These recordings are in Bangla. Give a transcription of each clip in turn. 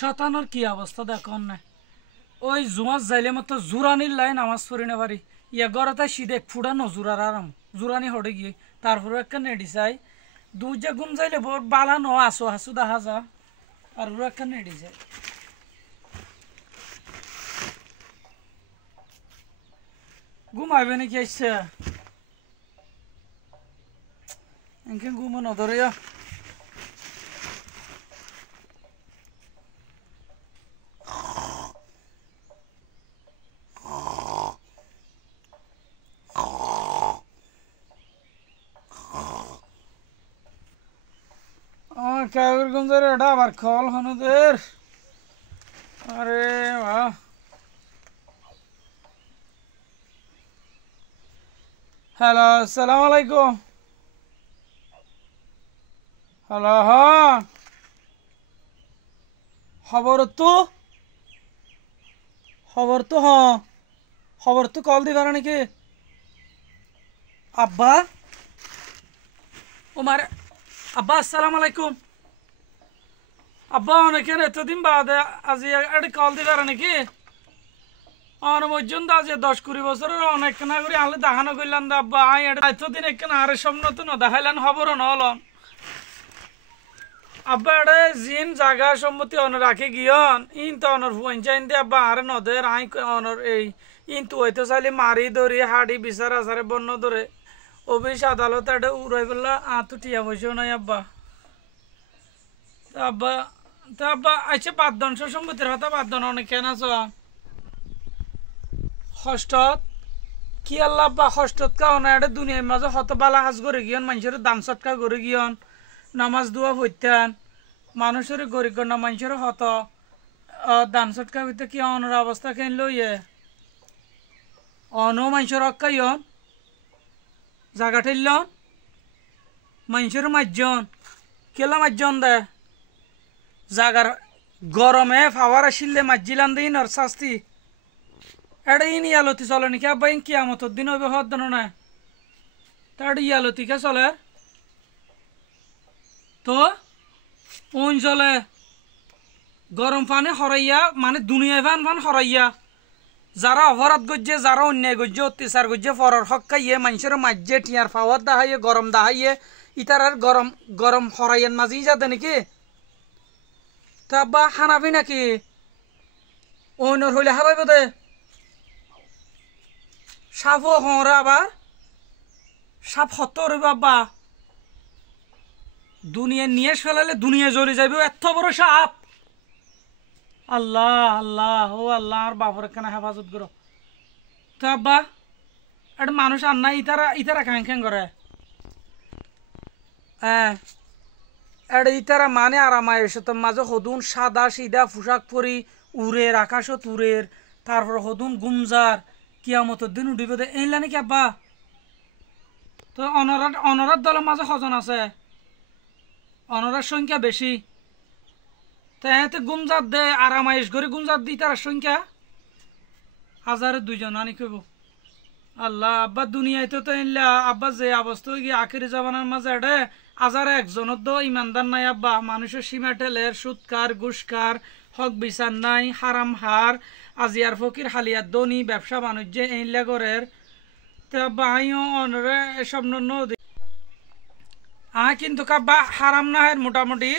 শতানোর কি অবস্থা দেখুন না ওই জুমার যাইলে মতো জুরানির লাই নামাজ পড়ি না পারি ইয়া গড়াতে শীত এক ফুটানো জুরার আরাম জুরানি হটে গিয়ে তারপরে একটা নেডি চাই দুজা ঘুম যাইলে বড় বালা ন আসো হাসু দেখা যা আর একটা নেডি যায় ঘুমাইবে নাকি আসছে এনকে ঘুমো নধরে কাগর গঞ্জের এটা আবার খল হনুদের আরে বাহ হ্যালো আসসালামু আলাইকুম হ্যালো হ্যাঁ খবর তো হ্যাঁ খবর তো কল দিবার নাকি আব্বা ওমার আব্বা আসসালামু আলাইকুম আব্বা অনেকেন এতদিন বাদে আজি একটা কল দিবার নাকি অনমর্জন আজ 10-20 বছরের অনেক না করে আনলে দেখানো করলাম আব্বা আই এতদিন একখানে আরে স্বপ্ন তো না দেখাইলেন খবরও নলন আব্বা এটা জিন জায়গা সম্মতি অনর রাখে গিয়ন ইন তো অনর পঞ্চায়েত দিয়ে আব্বা আরে নদের আই অনর এই ইন তো হয়তো চাইলে মারি ধরি হাড়ি বিচার আচারে বন্য ধরে অফিস আদালত এটা উড়াই বললা তো টিয়া পয়সাও নাই আব্বা আব্বা তো আব্বা আচ্ছা পাঁচজন সম্মতির হতা পাঁচজন অনেক কেন আছো হস্টত কি আল্লাহ আব্বা হস্টত কারণ এটা দুনিয়ার মাঝে হত বালা হাজ করে গিয়ন মানুষের দাম চটকা করে গিয়ন নামাজ দোয়া হইতেন মানুষের গরিব না মানুষের হত দান চটকা হইতে কি অনর অবস্থা কেন লইয়ে অন মানুষের অক্কাইন জাগা ঠেলন মানুষের মাজন কেলা মাজন দে জাগার গরমে ফাওয়ার আসিলে মাজিলান দিন আর শাস্তি এটা ইন ইয়ালতি চলে নাকি আব্বা ইন কিয়ামতর দিন হইবে হদ্দন না তা এটা ইয়ালতিকে চলে তো ওন চলে গরম পানি হরাইয়া মানে দুনিয়ায় ফান হরাইয়া যারা অপরাধ করছে যারা অন্যায় করছে অত্যাচার করছে পরের হক খাইয়ে মানুষের মাঝে টিয়ার ফাওয়ার দাহাইয়ে গরম দাহাইয়ে ইতার আর গরম গরম হরাইয়ার মাঝেই যাতে নাকি তা আব্বা হানাবি নাকি অন্যর হইলে হাবাইব দে সাপও হরা আবার সাপ হত রে বাবা দুনিয়া নিয়ে ফেলালে দুনিয়া জ্বলে যাবে এত বড় সাপ আল্লাহ আল্লাহ ও আল্লাহ আর বাপর কেন হেফাজত করো তো আব্বা এটা মানুষ আর নাই ইতারা খাং খাং করে হ্যাঁ এটা ইতারা মানে আরামায় এসে তোর মাঝে হদুন সাদা সিধা পোশাক পরি উড়ের আকাশত উড়ের তারপর হদুন গুমজার কিয়ামতের দিন উঠিব দে এইলা নাকি আব্বা তো অনরার দলের মাঝে হজন আছে অনরার সংখ্যা বেশি তো গুমজাত দে আরামাইশ করে গুমজাত দি তার সংখ্যা 1000-2 আনি কইব আল্লাহ আব্বা দুনিয়ায় তো এনলা আব্বা যে অবস্থা হয়ে গিয়ে আখেরি জামানার মাঝে এটা 1001 তো ইমানদার নাই আব্বা মানুষের সীমা টেলের সুৎকার ঘুষকার হক বিচার নাই হারাম হার আজিয়ার ফকির হালিয়ার দনি ব্যবসা বাণিজ্য এনলা করের তো আব্বা আইও অনরে এসব নদী কিন্তু কাব্বা হারাম না হয় মোটামুটি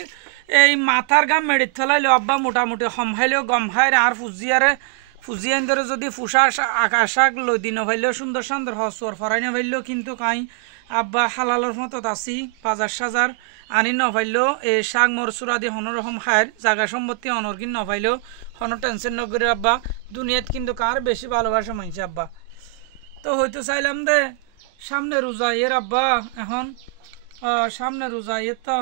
এই মাথার গাম মেড়িত ফেলাইলে আব্বা মোটামুটি হমহাইলেও গম হাইরে আর ফুজিয়ান ধরে যদি ফুসা আকাশাক লদি নভাইলেও সুন্দর সুন্দর হসর ফরাই নভাইলেও কিন্তু কাই আব্বা হালালর মতত আছি বাজার সাজার আনি নভাইলেও এই শাক মরচুরা দিয়ে হনরকম হায়ের জায়গা সম্পত্তি অনরকিন নভাইলেও হন টেনশন নগরে আব্বা দুনিয়াত কিন্তু কার বেশি ভালোবাসা মানছে আব্বা তো হয়তো চাইলাম দে সামনে রোজা এর আব্বা এখন সামনে রোজা এর তো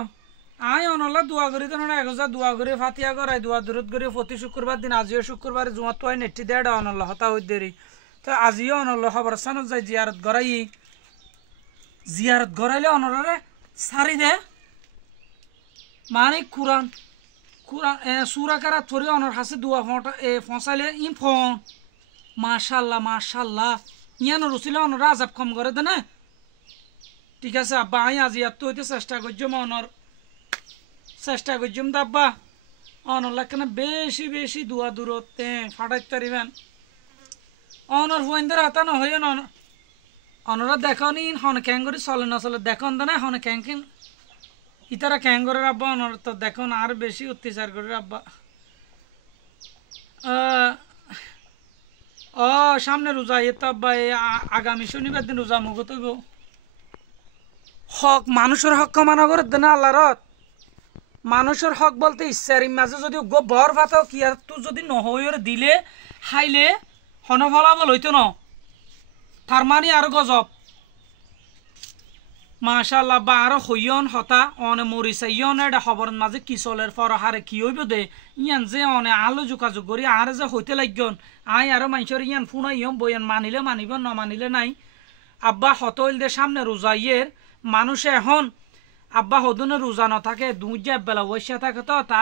আই অনলা দোয়া করি তো না 1000 দোয়া করে ফাতিয়া করাই দোয়া দূরত করে প্রতি শুক্রবার দিন আজিও শুক্রবার জুমাত তো নেটি দেড় অনল্লা হতা হই দেরি তো আজিও অনল্লা খবর সানত যাই জিয়ারত গড়াইলে অনরে সারি দে মানে কুরআন সুরা কারা থরি অনর হাসে দোয়া ফসাইলে ইন ফোন মাশাল্লাহ ইয়ানো রুচিলে অনরা আজাব কম করে দে না ঠিক আছে আব্বা আই আজি এত হইতে চেষ্টা করছো অনর চেষ্টা করছুম তো আব্বা অনলা কেন বেশি বেশি দুয়া দূরত্বে ফাটাইতে পারিবেন অনর হুয়েন্দের হাতা নহয় অনরা দেখো নি হন ক্যাং করে চলে না চলে দেখুন তো না হন ক্যাং কিন ইতারা ক্যাং করে রাব্বা অনর তো দেখুন আর বেশি অত্যাচার করে রাব্বা ও সামনে রোজা এ তো আব্বা আগামী শনিবার দিন রোজা মুখ তৈব হক মানুষের হক কমানো করে দেন আল্লাহর মানুষের হক বলতে ইচ্ছার মাঝে যদি বর ভাত কি আর তুই যদি নহইর দিলে খাইলে হনফলাবল হইতো ন তার মানে আর গজব মাশাআল্লাহ বা আর হইয়ন হতা অনে মরি চাইয়ন এটা খবরের মাঝে কি চলের পর হারে কি হইব দে ইয়ান যে অনে আলো যোগাযোগ করি আর যে হইতে লাগন আই আর মানুষের ইয়ান ফোনা ইয়ম বইয়ান মানিলে মানিব ন মানিলে নাই আব্বা হতইল দে সামনে রোজাইয়ের মানুষে এখন আব্বা হদনে রোজা ন থাকে দুইজা বেলা ওইসা থাকে তো তা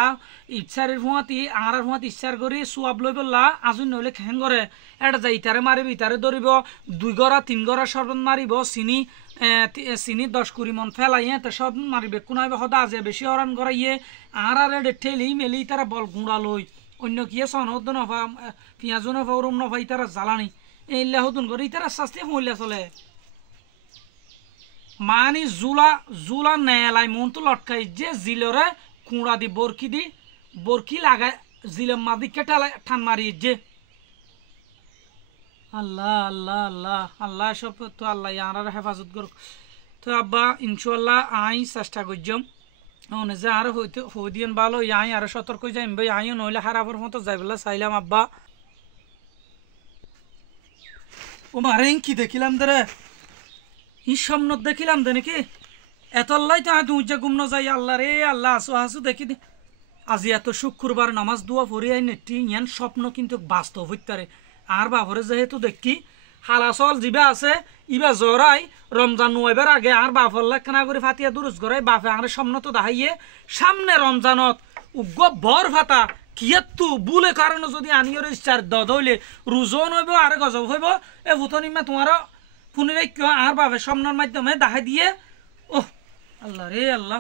ইচ্ছারের ফুঁয়াতি আর ফুঁয়াতি ইচ্ছার করি সোয়াব লই বললা আজুন নইলে খেং করে এটা যাই ইটারে মারিব ইটারে ধরিব 2 গড়া 3 গড়া সর্বন মারিব চিনি চিনি 10-20 মন ফেলাইয়ে তো সব মারিবে কোনাইবে সদা আজে বেশি হরান করাইয়ে আর এডে ঠেলি মেলি তারা বল গুঁড়া লই অন্য কিয়ে সনদ নফা পিঁয়াজু নফা ওরম নফা ইতারা জ্বালানি এইলা হতুন করে ইতারা শাস্তি হইলে চলে মানি জুলা জুলা নেলাই মন তো লটকাই যে জিলরে কুড়া দি বরকি লাগাই জিলের মাদি কেটা ঠান মারি যে আল্লাহ আল্লাহ আল্লাহ আল্লাহ সব তো আল্লাহ আর হেফাজত করুক তো আব্বা ইনশাল্লাহ আই চেষ্টা করছম অনে যে আর হইতে হইদিন ভালো আই আর সতর্ক যাইম ভাই আইও নইলে খারাপের মতো যাইবেলা চাইলাম আব্বা ও মারে কি দেখিলাম দরে ই স্বপ্ন দেখিলাম দে নাকি এতল্লাই তো তুই যে গুম যাই আল্লাহ রে আল্লাহ আসো আসো দেখি দে আজি এত শুক্রবার নামাজ দোয়া পড়ি আই নেটি ইয়ান স্বপ্ন কিন্তু বাস্তব হইতারে আর বাপরে যেহেতু দেখি হালাচল যিবা আছে ইবা জরাই রমজান নয়বার আগে আর বাপর লেখনা করে ফাতিয়া দুরুজ করাই বাপে আর স্বপ্ন তো দেখাইয়ে সামনে রমজানত উগ্র বর ফাতা কিয়াত্তু বুলে কারণে যদি আনিয়র ইচ্ছার দদ হইলে রোজন হইব আর গজব হইব এ ভূতনিমা তোমার পুনরায় আর বাপে স্বপ্নের মাধ্যমে দেখাই দিয়ে ওহ আল্লাহ রে আল্লাহ